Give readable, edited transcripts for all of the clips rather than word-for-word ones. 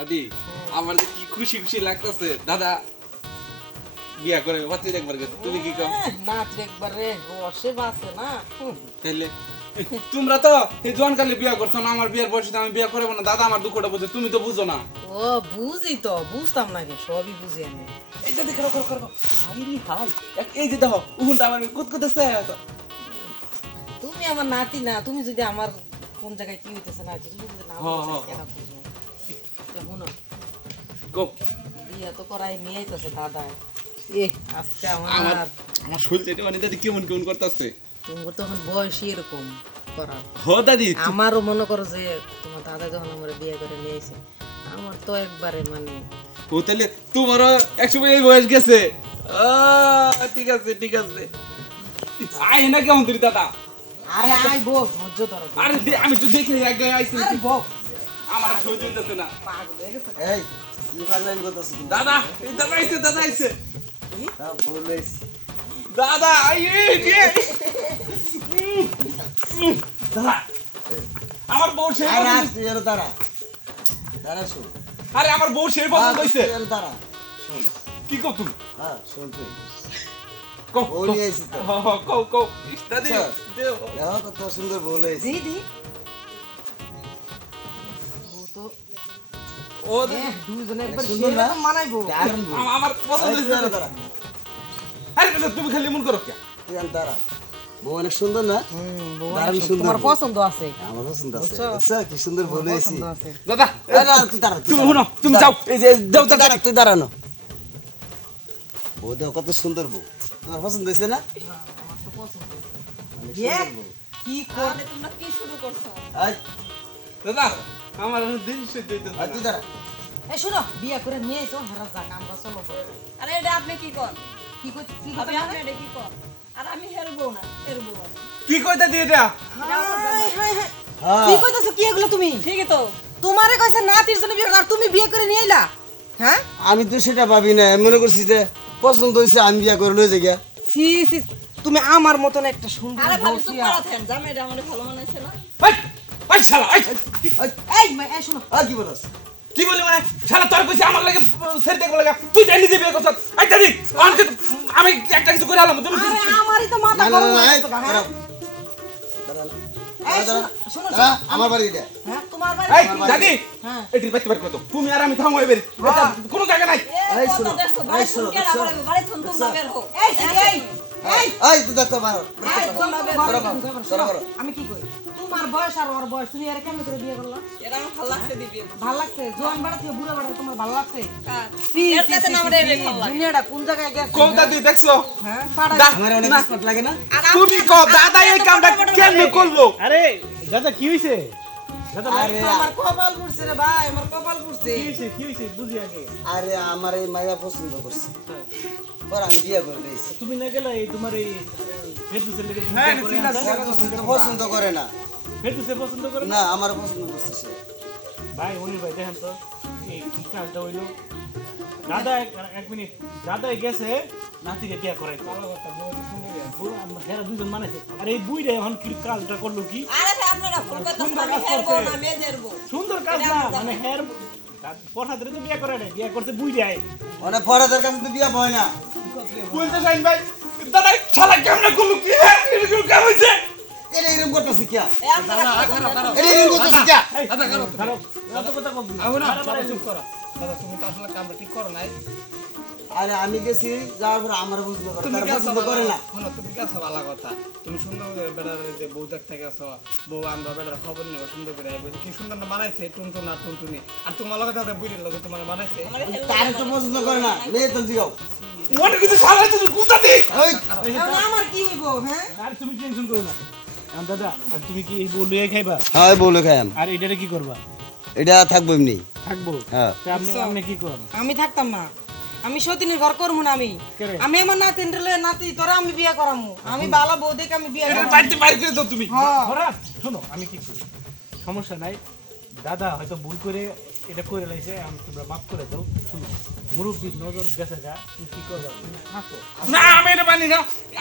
দাদি আমার যে কি খুশি খুশি লাগতেছে দাদা বিয়া করে বাচ্চা একবার গেছে তুমি কি কও নাচ একবারে অসে বাসে না তাহলে তোমরা তো এই জোয়ানকালে বিয়া করছো না আমার বিয়ার বয়সে আমি বিয়া করব না দাদা আমার দুঃখটা বুঝে তুমি তো বুঝো না ও বুঝি তো বুঝতাম না কে সবই বুঝি আমি এই যে দেখো করো করো হাইরি হাই এই যে দেখো উহুনটা আমার কুতকুতেছে তুমি আমার নাতি না তুমি যদি আমার কোন জায়গায় কি হইতেছে না তুমি যদি না বুঝো কেন বুঝো দেখো না গো বিয়া তো করাই নিয়ে আইতাছে দাদা আজকে আমার আমার আমার শরীর যেটা মানে দাদি কেমন কেমন করতেছে তুমি তখন বয়সই এরকম করার হো দাদি আমারও মনে করো যে তোমার দাদা যখন আমার বিয়ে করে নিয়ে এসে আমার তো একবারে মানে ও তাহলে তোমারও একসময় এই বয়স গেছে ঠিক আছে ঠিক আছে আয় না কেমন তুই দাদা আরে আইবো ধৈর্য ধরো আরে আমি তো দেখি এক গায়ে আইছি আরে বউ আমার সহ্য হইতেছে না পাগল হয়ে গেছে এই কি পাগলামি করতেছ তুমি? দাদা এই দাদা আইছে দাদা আইছে তা বলেছ দাদা আইয়ে দাদা আমার বউ সেই আরে পছন্দ- তুই এর দাঁড়া দাঁড়া শোন আরে আমার বউ সেই পছন্দ হইছে তুই এর দাঁড়া শোন কি কও তুমি হ্যাঁ শোন তুই কও বউ নিয়ে আইছি তো। কও কও দাদি আচ্ছা। দেও দেখো কত সুন্দর বলেছ দিদি ও তো ও দাদি, দুইজনে একবার সুন্দর না? সেরকম মানাইবো দারুণ বউ। আমার পছন্দ এই তুই হইছে এর দাঁড়া আরে দাদা তুমি খালি মন করো কে তুই এর দাঁড়া বউ অনেক সুন্দর না বউ দারুণ অনেক সুন্দর তোমার বউ। পছন্দ আছে আমার পছন্দ আছে বুঝছো? দেখছো কি সুন্দর বলেছি পছন্দ আছে দাদা তুই দাঁড়া তুই তুমি শুনো তুমি যাও এই যে যাও তুই দাঁড়া তুই দাঁড়ানো বউ দেখ কত সুন্দর বউ তোমার পছন্দ হয়েছে না আমার তো পছন্দ হয়েছে। অনেক দেখ, সুন্দর বউ। কি করে এই, দাদা আমার দিন সহ্য হইতেছে এই, না। তুই দাঁড়া এই শুনো বিয়া করে নিয়ে এসো হারা যাক আমরা চলো আরে এটা আপনি কি কর কি কই কি আপনি কথা আপনি এটা কি কর আর আমি হেরবো না হেরবো না কি কই দাদি এটা হাই হাই হাই হ্যাঁ কি কইতাছো কি এগুলো তুমি ঠিকই তো তোমারে কইছে নাতির জন্য বিয়ে আর তুমি বিয়ে করে নিয়ে আইলা হ্যাঁ আমি তো সেটা ভাবি না আমি মনে করছি যে পছন্দ হয়েছে আমি বিয়া করে লয়ে যাই গিয়া। সি সি তুমি আমার মতন একটা সুন্দর আরে ভাবি চুপ বসিয়া করা থেন জামে এটা আমারে ভালো মানাইছে না এই এই শালা এই এই শুনো আর কি বলছ কি বলি মানে শালা তোর কইছে আমার লাগে সের দেখব লাগা তুই জানি যে বিয়ে করছস এই দাদি আমি একটা কিছু করে আলাম তুমি আরে আমারই তো মাথা না না গরম না হয়ে এই, গেছে গা, দাঁড়া। হ্যাঁ? দাঁড়া, এই দাঁড়া, শোনো, শোনো, দাঁড়া, আমার বাড়ি এটা হ্যাঁ তোমার বাড়ি এই দাদি হ্যাঁ এটি বাইতে পার কত তুমি আর আমি থামো এবারে এটা কোনো জায়গা নাই এই কত শোনো, দেখছো এই বাড়ি শোনো, শুনকে দেখছো? আবার বাড়ি শুন তোমরা বের হও এই এই এই এই তুই দেখো বারো এই, তোমরা করো, বাড়ি করো, শোনো, করো। আমি কি কই তোমার বয়স আর ওর বয়স তুমি এর কেমন করে বিয়ে করলা এটা আমার ভালো লাগছে দিবি ভাল লাগছে জোয়ান বেড়া থেকে বুড়া বেড়া তোমার ভালো লাগছে কার সি এর কাছে না আমার এটা ভালো লাগে দুনিয়াটা কোন জায়গায় গেছে কোন দাদি দেখছো হ্যাঁ পাড়া দা, আমার অনেক স্পট লাগে না আর তুমি কও দাদা এই কামটা কেমনে করলো আরে দাদা কি হইছে দাদা আরে আমার কপাল পুড়ছে রে ভাই আমার কপাল পুড়ছে কি হইছে বুঝি আগে আরে আমার এই মায়া পছন্দ করছে পর আমি বিয়া করে দিয়েছি তুমি না গেলে এই তোমার এই ফেসবুকের লেগে হ্যাঁ, পছন্দ করে না ফেসবুকে পছন্দ করে না না আমার পছন্দ করছে সে ভাই অনিল ভাই দেখেন তো এই কি কাজটা হইলো দাদা এক মিনিট দাদা গেছে নাতিকে বিয়া করাই হেরা দুজন মানেছে আর এই বুইরে এখন কি কাজটা করলো কি আরে ভাই আপনারা ভুল কথা আমি হেরবো না আমি হেরবো সুন্দর কাজ না মানে হের পড়াতে তো বিয়া করে না বিয়া করতে বুই যায় মানে ফরাদের কাছে তো বিয়া হয় না বলতে চাই ভাই দাদা শালা কেমনে করলো কি এরকম কেমন হইছে এটা এরকম করতেছে কি এই আপনারা এটা এরকম করতেছে কি খারাপ কত কথা বলবি চুপ করো দাদা তুমি তো আসলে কামটা ঠিক করো নাই আরে আমি গেছি যাওয়ার পর আমার পছন্দ করে তুমি তার গেছো পছন্দ করে না শোনো তুমি গেছো ভালো কথা তুমি সুন্দর করে বেড়ার যে বউ দেখতে গেছো বউ আমরা বেড়ার খবর নিয়ে সুন্দর করে আইবো কি সুন্দর না বানাইছে টুনটুন আর টুনটুনি আর তোমার লগে দাদা বুড়ির লগে তোমার বানাইছে আমার তার তো পছন্দ করে না মেয়ে তো জিগাও মনে কিছু শালা তুমি কুতা দি ওই এখন আমার কি হইব হ্যাঁ আর তুমি টেনশন করো না এখন দাদা আর তুমি কি এই বউ লইয়া খাইবা হ্যাঁ বলে খাই আর এটারে কি করবা এটা থাকবো এমনি থাকবো হ্যাঁ তা আপনি আপনি কি করবেন আমি থাকতাম না আমি সতীনের ঘর করবো না আমি কেরে? আমি আমার নাতি নাতি তোরা আমি বিয়ে করামু আমি বালা বউ দেখে আমি বিয়ে করামু বাড়িতে বাইরে করে দাও তুমি হ্যাঁ খারাপ শোনো আমি কি করি সমস্যা নাই দাদা হয়তো ভুল করে এটা করে লাইছে আমি তোমরা মাফ করে দাও শুনো মুরব্বীর নজর গেছে গা তুমি কি করবা তুমি থাকো না আমি এটা মানি না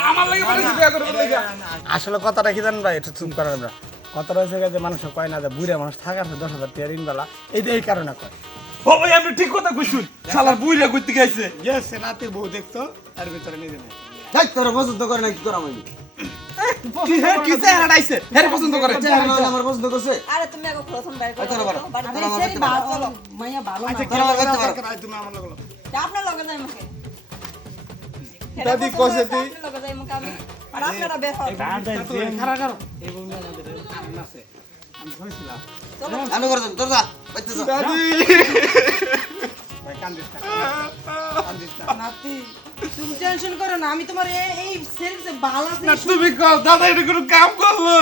আমার লাগে বানাইছে বিয়া করবে লাগে আসলে কথাটা কি জানেন ভাই একটু চুপ করেন আমরা কথাটা হচ্ছে যে মানুষ কয় না যে বুড়া মানুষ থাকার 10,000 টাকা ঋণ বেলা এই কারণে কয় ও ভাই আপনি ঠিক কথা কইছুন শালার বুইরা কইতে গেছে যে সে নাতির বউ দেখতো তার ভিতরে নিজে নেই যাই তোরা পছন্দ করে না কি করাম আমি কি হে কি চেহারা আইছে হ্যাঁ পছন্দ করে চেহারা না হলে আমার পছন্দ করছে আরে তুমি আগে প্রথম বাইর করো চলো, বাড়ো। বাড়িতে আরে আমার সেই দেখতে পারো। ভালো, মাইয়া ভালো না। তোরা আমার দেখতে পারো। তুমি আমার লোক আপনার লগে যাই মুখে দাদি কইছে তুই আপনার লগে যাই মুখে আমি আর আপনারা বের হন দাদা খারা খারা এই বউ নিয়ে আমাদের কারণ আছে আমি কইছিলাম চলো আমি করে দেন তোর যা বাইতে যা দাদি ভাই কান্দিস না কান্দিস না নাতি তুমি টেনশন করো না, আমি তোমার এই সেলসে ভালো আছে। না তুমি কও দাদা এটা কোনো কাম করলো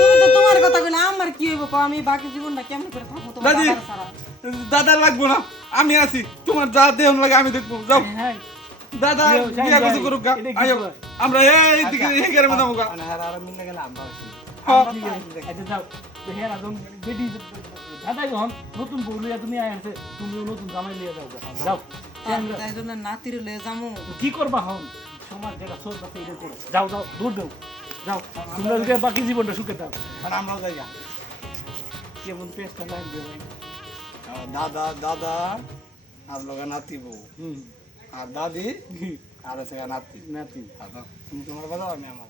তুমি তো তোমার কথা কইলে আমার কি হইব, কও আমি বাকি জীবনটা কেমন করে থাকবো তোমার দাদি দাদার ছাড়া। দাদা লাগবো না আমি আছি তোমার যা দেহ লাগে আমি দেখবো যাও হ্যাঁ দাদা ইয়ো, বিয়া যাই, কিছু যাই। করুক এটা কি আয়ো করে? আমরা এই দিকে এই গেরে মধ্যে মুগা মানে আর মিলে গেলে আমরা আছি আচ্ছা যাও তো হ্যাঁ একদম বেটি দাদা যখন নতুন বউ লইয়া তুমি আইছে তুমিও নতুন জামাই লিয়ে যাও যাও তাই জন্য নাতির লয়ে যামু। কি করবা হন সমাজ যেটা চলতে এটা করো যাও যাও দূর দেও যাও তোমরা বাকি জীবনটা সুখে দাও আর আমরাও যাই কেমন পেস্টটা লাগবে ভাই দাদা দাদা আর লগা নাতি বউ হুম আর দাদি আর আছে নাতি নাতি তুমি তোমার বাজাও আমি আমার